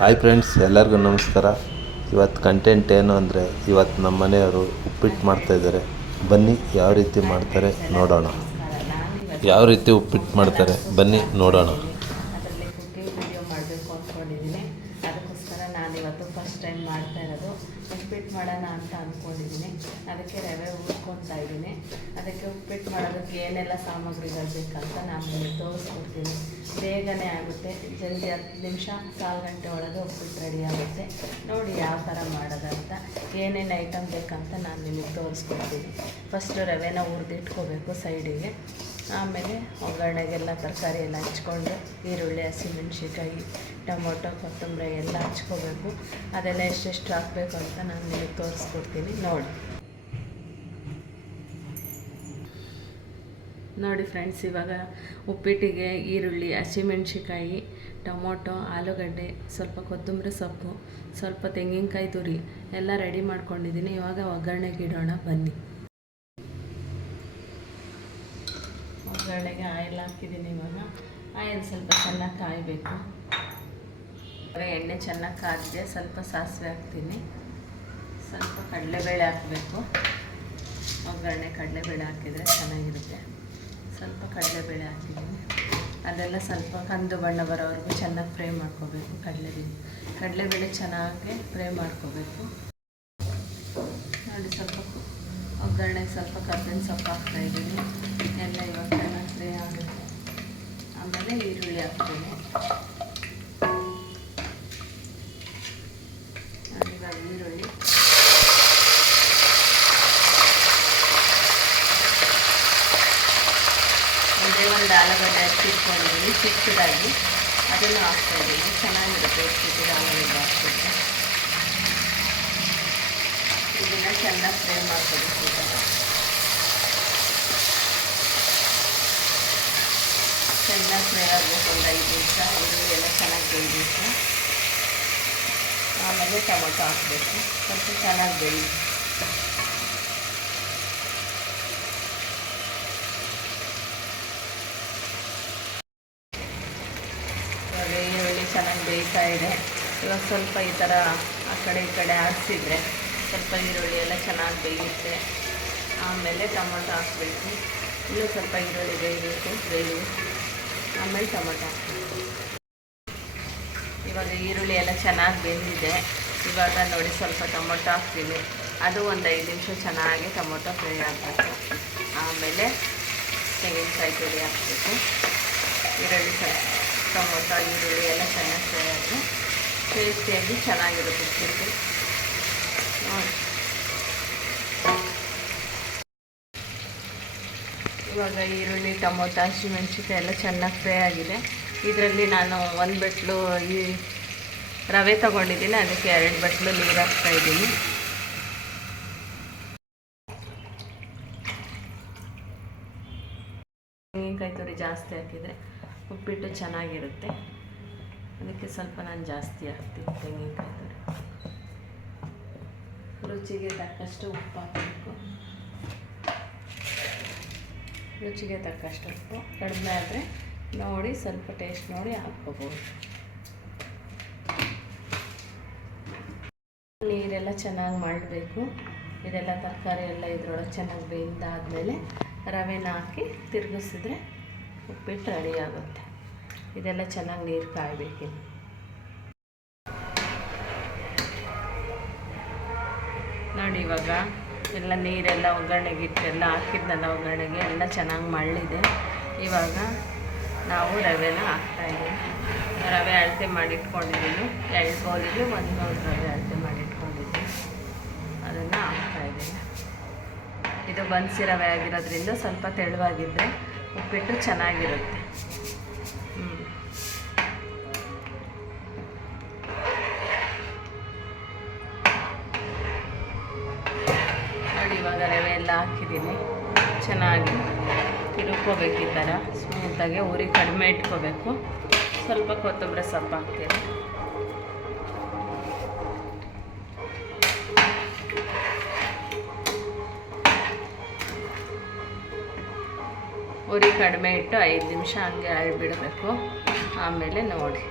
Hi friends ಎಲ್ಲರಿಗೂ ನಮಸ್ಕಾರ. ಇವತ್ತು ಕಂಟೆಂಟ್ ಏನು ಅಂದರೆ ಇವತ್ತು ನಮ್ಮ ಮನೆಯವರು ಉಪ್ಪಿಟ್ಟು ಮಾಡ್ತಾಯಿದ್ದಾರೆ ಬನ್ನಿ ಯಾವ ರೀತಿ ಮಾಡ್ತಾರೆ ನೋಡೋಣ. ಯಾವ ರೀತಿ ಉಪ್ಪಿಟ್ಟು ಮಾಡ್ತಾರೆ ಬನ್ನಿ ನೋಡೋಣ ಅದರಲ್ಲಿ ಕುಕ್ಕಿಂಗ್ ವಿಡಿಯೋ ಮಾಡಬೇಕು ಅಂದ್ಕೊಂಡಿದ್ದೀನಿ ಅದಕ್ಕೋಸ್ಕರ ನಾನು ಇವತ್ತು ಫಸ್ಟ್ ಟೈಮ್ ಮಾಡ್ತಾ ಇರೋದು ಉಪ್ಪಿಟ್ಟು ಮಾಡೋಣ ಅಂತ ಅಂದ್ಕೊಂಡಿದ್ದೀನಿ ಅದಕ್ಕೆ ಹುರ್ಕೊತಾ ಇದ್ದೀನಿ. ಅದಕ್ಕೆ ಉಪ್ಪಿಟ್ಟು ಮಾಡೋದಕ್ಕೆ ಏನೆಲ್ಲ ಸಾಮಗ್ರಿಗಳು ಬೇಕಂತ ನಾನು ನಿಮಗೆ ತೋರಿಸ್ಕೊಡ್ತೀನಿ. ಬೇಗನೆ ಆಗುತ್ತೆ. ಜಲ್ದಿ ಹತ್ತು ನಿಮಿಷ, ಕಾಲು ಗಂಟೆ ಒಳಗೆ ಉಪ್ಪಿಟ್ಟು ರೆಡಿ ಆಗುತ್ತೆ. ನೋಡಿ ಯಾವ ಥರ ಮಾಡೋದಂತ, ಏನೇನು ಐಟಮ್ ಬೇಕಂತ ನಾನು ನಿಮಗೆ ತೋರಿಸ್ಕೊಡ್ತೀನಿ. ಫಸ್ಟು ರವೆನ ಹುರಿದಿಟ್ಕೋಬೇಕು ಸೈಡಿಗೆ. ಆಮೇಲೆ ಒಗ್ಗರಣೆಗೆಲ್ಲ ತರಕಾರಿ ಎಲ್ಲ ಹಚ್ಕೊಂಡು, ಈರುಳ್ಳಿ ಹಸಿಮೆಣ್ಸಿಕಾಯಿ ಟೊಮೊಟೊ, ಕೊತ್ತಂಬರಿ ಎಲ್ಲ ಹಚ್ಕೋಬೇಕು. ಅದೆಲ್ಲ ಎಷ್ಟೆಷ್ಟು ಹಾಕಬೇಕು ಅಂತ ನಾನು ನಿಮಗೆ ತೋರಿಸ್ಕೊಡ್ತೀನಿ. ನೋಡಿ. ನೋಡಿ ಫ್ರೆಂಡ್ಸ್ ಇವಾಗ ಉಪ್ಪಿಟ್ಟಿಗೆ, ಈರುಳ್ಳಿ ಹಸಿಮೆಣ್ಸಿಕಾಯಿ ಟೊಮೊಟೊ, ಆಲೂಗಡ್ಡೆ, ಸ್ವಲ್ಪ ಕೊತ್ತಂಬರಿ ಸೊಪ್ಪು, ಸ್ವಲ್ಪ ತೆಂಗಿನಕಾಯಿ ತುರಿ ಎಲ್ಲ ರೆಡಿ ಮಾಡ್ಕೊಂಡಿದ್ದೀನಿ. ಇವಾಗ ಒಗ್ಗರಣೆಗೆ ಇಡೋಣ, ಬನ್ನಿ. ಒಗ್ಗರಣೆಗೆ ಆಯಿಲ್ ಹಾಕಿದ್ದೀನಿ ಇವಾಗ. ಆಯಿಲ್ ಸ್ವಲ್ಪ ಚೆನ್ನಾಗಿ ಕಾಯಬೇಕು. ಎಣ್ಣೆ ಚೆನ್ನಾಗಿ ಕಾದಿದೆ ಸ್ವಲ್ಪ ಸಾಸಿವೆ ಹಾಕ್ತೀನಿ. ಸ್ವಲ್ಪ ಕಡಲೆಬೇಳೆ ಹಾಕಬೇಕು. ಒಗ್ಗರಣೆ ಕಡಲೆಬೇಳೆ ಹಾಕಿದರೆ ಚೆನ್ನಾಗಿರುತ್ತೆ. ಸ್ವಲ್ಪ ಕಡಲೆಬೇಳೆ ಹಾಕಿದ್ದೀನಿ. ಅದೆಲ್ಲ ಸ್ವಲ್ಪ ಕಂದು ಬಣ್ಣ ಬರೋವರೆಗೂ ಚೆನ್ನಾಗಿ ಫ್ರೈ ಮಾಡ್ಕೋಬೇಕು ಕಡಲೆಬೇಳೆ. ಕಡಲೆಬೇಳೆ ಚೆನ್ನಾಗಿ ಫ್ರೈ ಮಾಡ್ಕೋಬೇಕು. ನೋಡಿ ಸ್ವಲ್ಪ ಒಗ್ಗರಣೆಗೆ ಸ್ವಲ್ಪ ಕರ್ಬೇವಿನ ಸೊಪ್ಪು ಹಾಕ್ತಾ ಇದ್ದೀನಿ. ಎಲ್ಲ ಇವಾಗ ಚೆನ್ನಾಗಿ ಫ್ರೈ ಆಗುತ್ತೆ. ಆಮೇಲೆ ಈರುಳ್ಳಿ ಹಾಕ್ತೀನಿ ನೋಡಿ ಇವಾಗ ಈರುಳ್ಳಿ ಒಂದೇ ಆಲೂಗಡ್ಡೆ ಹಚ್ಚಿಟ್ಕೊಂಡಿದ್ದೀನಿ ಚಿಕ್ಕದಾಗಿ. ಅದನ್ನು ಹಾಕ್ತಾ ಇದ್ದೀನಿ ಚೆನ್ನಾಗಿರುತ್ತೆ ಚಿಕ್ಕದ ಆಲೂಗಡ್ಡೆ ಹಾಕ್ಬಿಟ್ಟು ಇದನ್ನು ಚೆನ್ನಾಗಿ ಫ್ರೈ ಮಾಡ್ಕೋಬೇಕು ಚೆನ್ನಾಗಿ ಫ್ರೈ ಆಗಬೇಕು ಒಂದು ಐದು ನಿಮಿಷ. ಈರುಳ್ಳಿ ಎಲ್ಲ ಚೆನ್ನಾಗಿ ಬೇಯಬೇಕು ಆಮೇಲೆ ಟೊಮೊಟೊ ಹಾಕಬೇಕು. ಸ್ವಲ್ಪ ಚೆನ್ನಾಗಿ ಬೇಯಿ ಇವಾಗ ಈರುಳ್ಳಿ ಚೆನ್ನಾಗಿ ಬೇಯ್ತಾ ಇದೆ. ಇವಾಗ ಸ್ವಲ್ಪ ಈ ಥರ ಆ ಕಡೆ ಈ ಕಡೆ ಆಡಿಸಿದ್ರೆ ಸ್ವಲ್ಪ ಈರುಳ್ಳಿ ಎಲ್ಲ ಚೆನ್ನಾಗಿ ಬೇಯುತ್ತೆ. ಆಮೇಲೆ ಟೊಮೊಟೊ ಹಾಕಬೇಕು. ಇನ್ನೂ ಸ್ವಲ್ಪ ಈರುಳ್ಳಿ ಬೇಯಬೇಕು ಬೇಯಿ. ಆಮೇಲೆ ಟೊಮೊಟೊ ಹಾಕಬೇಕು. ಇವಾಗ ಈರುಳ್ಳಿ ಎಲ್ಲ ಚೆನ್ನಾಗಿ ಬೆಂದಿದೆ. ಇವಾಗ ನೋಡಿ ಸ್ವಲ್ಪ ಟೊಮೊಟೊ ಹಾಕ್ತೀನಿ. ಅದು ಒಂದು ಐದು ನಿಮಿಷ ಚೆನ್ನಾಗಿ ಟೊಮೊಟೊ ಫ್ರೈ ಆಗಬೇಕು. ಆಮೇಲೆ ತೆಂಗಿನಕಾಯಿ ತುರಿ ಹಾಕಬೇಕು. ಈರುಳ್ಳಿ ಸ್ವಲ್ಪ ಟೊಮೊಟೊ ಈರುಳ್ಳಿ ಎಲ್ಲ ಚೆನ್ನಾಗಿ ಫ್ರೈ ಆಗಿ ಟೇಸ್ಟಿಯಾಗಿ ಚೆನ್ನಾಗಿರುತ್ತೆ ನೋಡಿ. ಇವಾಗ ಈರುಳ್ಳಿ, ಟೊಮೊಟೊ ಹಸಿಮೆಣ್ಸಿಕಾಯಿ ಎಲ್ಲ ಚೆನ್ನಾಗಿ ಫ್ರೈ ಆಗಿದೆ. ಇದರಲ್ಲಿ ನಾನು ಒಂದು ಬಟ್ಲು ಈ ರವೆ ತಗೊಂಡಿದ್ದೀನಿ, ಅದಕ್ಕೆ ಎರಡು ಬಟ್ಲು ನೀರು ಹಾಕ್ತಾ ಇದ್ದೀನಿ. ತೆಂಗಿನಕಾಯಿ ತುರಿ ಜಾಸ್ತಿ ಹಾಕಿದರೆ ಉಪ್ಪಿಟ್ಟು ಚೆನ್ನಾಗಿರುತ್ತೆ. ಅದಕ್ಕೆ ಸ್ವಲ್ಪ ನಾನು ಜಾಸ್ತಿ ಹಾಕ್ತೀನಿ ತೆಂಗಿನಕಾಯಿ ರುಚಿಗೆ ತಕ್ಕಷ್ಟು ಉಪ್ಪು ಹಾಕಬೇಕು. ರುಚಿಗೆ ತಕ್ಕಷ್ಟು ಉಪ್ಪು. ಕಡಿಮೆ ಆದರೆ ನೋಡಿ ಸ್ವಲ್ಪ ಟೇಸ್ಟ್ ನೋಡಿ ಹಾಕ್ಕೋಬೋದು. ನೀರೆಲ್ಲ ಚೆನ್ನಾಗಿ ಮಾಡಬೇಕು ಇದೆಲ್ಲ ತರಕಾರಿ ಎಲ್ಲ ಇದ್ರೊಳಗೆ ಚೆನ್ನಾಗಿ ಬೇಯ್ದಾದ್ಮೇಲೆ ರವೆನ ಹಾಕಿ ತಿರುಗಿಸಿದ್ರೆ ಉಪ್ಪಿಟ್ಟು ರೆಡಿ ಆಗುತ್ತೆ. ಇದೆಲ್ಲ ಚೆನ್ನಾಗಿ ನೀರು ಕಾಯಬೇಕಿಲ್ಲ ನೋಡಿ ಇವಾಗ ಎಲ್ಲ ನೀರೆಲ್ಲ ಒಗ್ಗರಣೆಗೆ ಇಟ್ಟೆಲ್ಲ ಹಾಕಿದ್ನಲ್ಲ ಒಗ್ಗರಣೆಗೆ, ಎಲ್ಲ ಚೆನ್ನಾಗಿ ಮಳ್ಳಿದೆ. ಇವಾಗ ನಾವು ರವೆನ ಹಾಕ್ತಾಯಿದ್ದೀವಿ ರವೆ ಅಳತೆ ಮಾಡಿಟ್ಕೊಂಡಿದ್ದೀನಿ ಎರಡು ಬೌಲಿಗೆ ಒಂದು ಬೌಲ್ ರವೆ ಅಳತೆ ಮಾಡಿಟ್ಕೊಂಡಿದ್ದೀನಿ ಅದನ್ನು ಹಾಕ್ತಾಯಿದ್ದೀನಿ ಇದು ಬನ್ಸಿ ರವೆ ಆಗಿರೋದ್ರಿಂದ ಸ್ವಲ್ಪ ತೆಳುವಾಗಿದ್ದರೆ ಉಪ್ಪಿಟ್ಟು ಚೆನ್ನಾಗಿರುತ್ತೆ. ನೋಡಿ, ಇವಾಗ ರವೆ ಎಲ್ಲ ಹಾಕಿದ್ದೀನಿ. ಚೆನ್ನಾಗಿ ತಿರುಗ್ಕೋಬೇಕು ಈ ಥರ. ಸ್ಮೂತಾಗಿ ಉರಿ ಕಡಿಮೆ ಇಟ್ಕೋಬೇಕು. ಸ್ವಲ್ಪ ಕೊತ್ತಂಬರಿ ಸೊಪ್ಪು ಹಾಕ್ತೀನಿ. ಉರಿ ಕಡಿಮೆ ಇಟ್ಟು ಐದು ನಿಮಿಷ ಹಂಗೆ ಬಿಡಬೇಕು ಆಮೇಲೆ ನೋಡಿ.